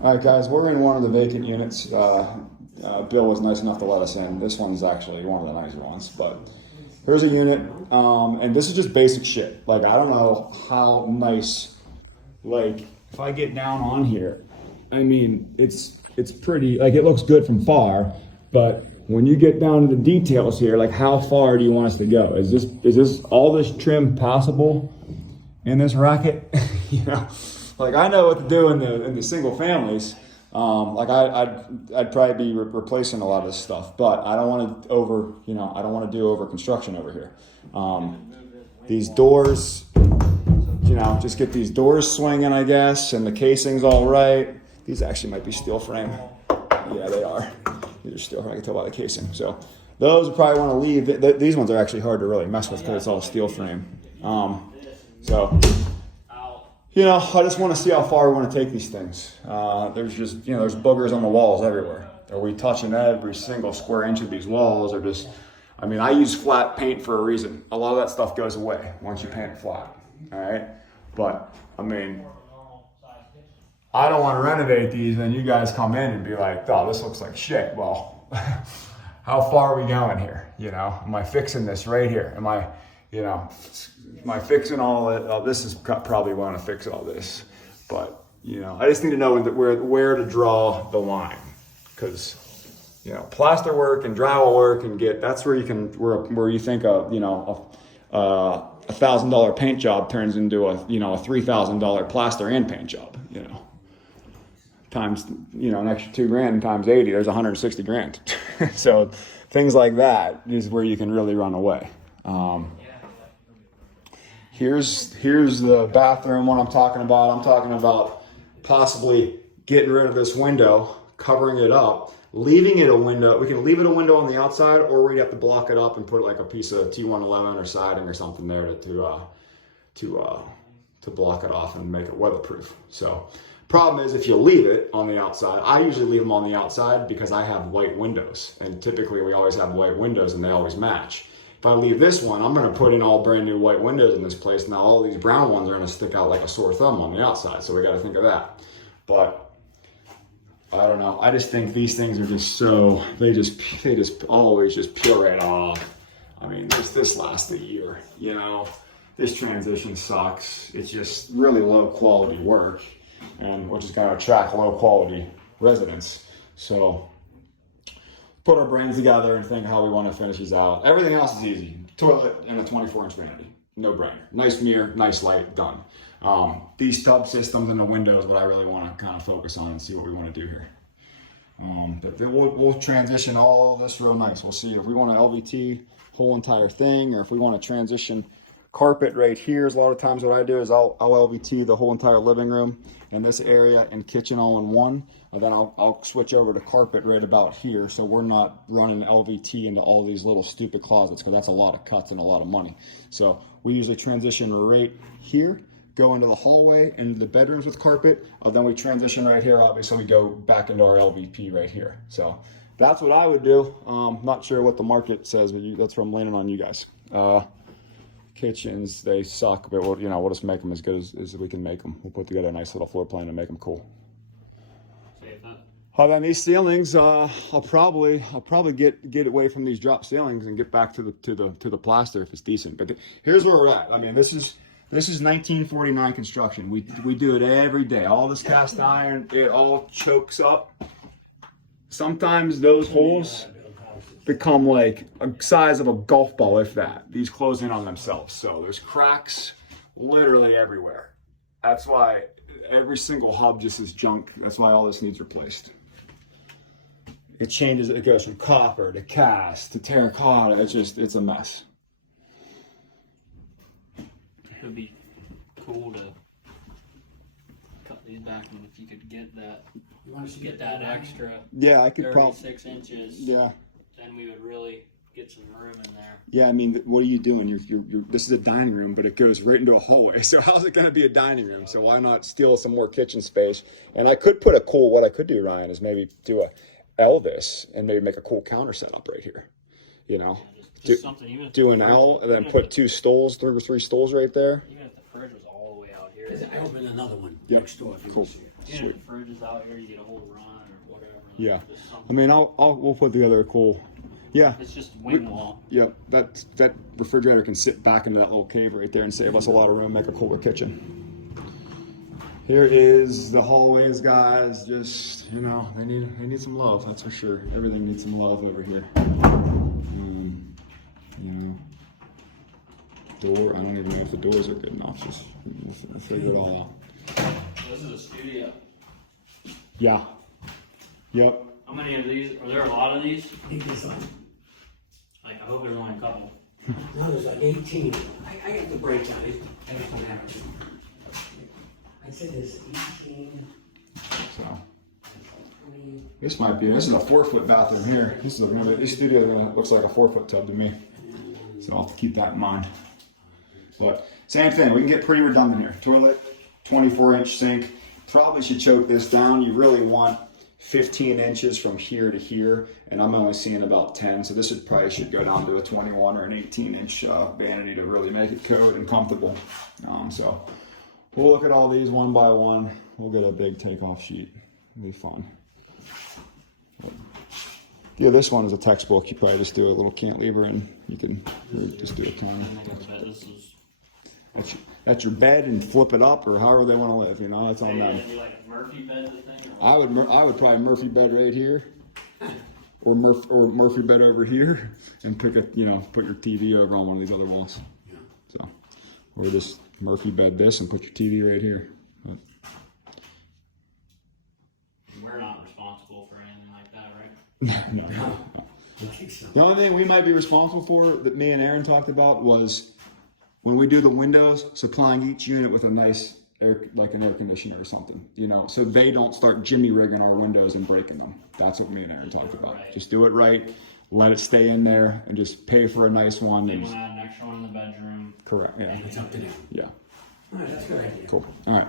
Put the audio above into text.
All right, guys, we're in one of the vacant units. Bill was nice enough to let us in. This one's actually one of the nicer ones, but here's a unit, and this is just basic shit. Like, I don't know how nice, like, if I get down on here, I mean, it's pretty, like, it looks good from far, but when you get down to the details here, like, how far do you want us to go? Is this all this trim possible in this racket? You know, like, I know what to do in the single families. Like I'd probably be replacing a lot of this stuff, but I don't want to I don't want to do over construction over here. These doors, just get these doors swinging, I guess, and the casing's all right. These actually might be steel frame. Yeah, they are. These are steel frame. I can tell by the casing. So those I probably want to leave. These ones are actually hard to really mess with because it's all steel frame. I just want to see how far we want to take these things. There's boogers on the walls everywhere. Are we touching every single square inch of these walls, or I use flat paint for a reason. A lot of that stuff goes away once you paint it flat, all right? But, I don't want to renovate these and you guys come in and be like, oh, this looks like shit. Well, how far are we going here? Am I fixing this right here? Am I fixing all it? Oh, this is probably want to fix all this, but I just need to know where to draw the line, because plaster work and drywall work that's where you think a $1,000 paint job turns into a $3,000 plaster and paint job. Times an extra $2,000 times 80, there's 160 grand. So things like that is where you can really run away. Here's the bathroom, what I'm talking about. I'm talking about possibly getting rid of this window, covering it up, leaving it a window. We can leave it a window on the outside, or we'd have to block it up and put like a piece of T111 or siding or something there to block it off and make it weatherproof. So problem is, if you leave it on the outside, I usually leave them on the outside because I have white windows, and typically we always have white windows and they always match. If I leave this one, I'm going to put in all brand new white windows in this place. Now all these brown ones are going to stick out like a sore thumb on the outside. So we got to think of that. But I don't know. I just think these things are just they just always just peel right off. This lasts a year, This transition sucks. It's just really low quality work, and which is going to attract low quality residents. So put our brains together and think how we want to finish these out. Everything else is easy. Toilet and a 24-inch vanity. No brainer. Nice mirror, nice light, done. These tub systems and the windows, what I really want to kind of focus on and see what we want to do here. But then we'll transition all this real nice. We'll see if we want to LVT whole entire thing, or if we want to transition carpet right here. A lot of times what I do is I'll LVT the whole entire living room and this area and kitchen all in one, and then I'll switch over to carpet right about here, so we're not running LVT into all these little stupid closets, because that's a lot of cuts and a lot of money. So we usually transition right here, go into the hallway, into the bedrooms with carpet, then we transition right here, obviously we go back into our LVP right here. So that's what I would do. Not sure what the market says, but that's where I'm landing on you guys. Kitchens, they suck, but we'll just make them as good as we can make them. We'll put together a nice little floor plan and make them cool. Then these ceilings, I'll probably get away from these drop ceilings and get back to the plaster if it's decent. But here's where we're at. This is 1949 construction. We do it every day. All this cast iron, it all chokes up. Sometimes those holes become like a size of a golf ball, if that. These close in on themselves. So there's cracks literally everywhere. That's why every single hub just is junk. That's why all this needs replaced. It changes, it goes from copper to cast to terracotta. It's a mess. It would be cool to cut these back, and if you could get that, extra. Yeah, I could 36 inches. Yeah. Then we would really get some room in there. Yeah, what are you doing? You're this is a dining room, but it goes right into a hallway. So how's it going to be a dining room? So why not steal some more kitchen space? And I could put what I could do, Ryan, is maybe do a L-this and maybe make a cool counter setup right here. Just something. Do an L and then put three stools right there. Even if the fridge was all the way out here. I opened another one Yep. next door. If you Cool. want to see it. Even if the fridge is out here, you get a whole run or whatever. Like, Yeah. just I something. mean, we'll put together a cool. Yeah. It's just wing wall. Yep. That refrigerator can sit back into that little cave right there and save us a lot of room, make a cooler kitchen. Here is the hallways, guys. Just, you know, they need some love. That's for sure. Everything needs some love over here. You know, door. I don't even know if the doors are good enough. Just we'll figure it all out. This is a studio. Yeah. Yep. How many of these? Are there a lot of these? I think there's like, Like, I hope there's only a couple. no, there's like 18. I got the breakdown. I just don't have it. I said there's 18. So 20. this is a 4-foot bathroom here. This studio looks like a 4-foot tub to me. So I'll have to keep that in mind. But same thing, we can get pretty redundant here. Toilet, 24-inch sink. Probably should choke this down. You really want 15 inches from here to here, and I'm only seeing about 10. So this probably should go down to a 21 or an 18-inch vanity to really make it code and comfortable. So we'll look at all these one by one. We'll get a big takeoff sheet. It'll be fun. Yeah, this one is a textbook. You probably just do a little cantilever and you can just do a ton. That's your bed and flip it up or however they want to live. You know, that's on them. Like a Murphy bed thing? I would probably Murphy bed right here, or Murphy bed over here, and put your TV over on one of these other walls. Yeah. So, or just Murphy bed this and put your TV right here. But, We're not responsible for anything like that, right? no. I think so. The only thing we might be responsible for that me and Aaron talked about was when we do the windows, supplying each unit with a nice like an air conditioner or something, you know, so they don't start jimmy rigging our windows and breaking them. That's what me and Aaron talked about. Right. Just do it right, let it stay in there, and just pay for a nice one. They And want to add an extra one in the bedroom. correct, yeah, It's up to them. yeah, All right, that's a good idea. cool. All right.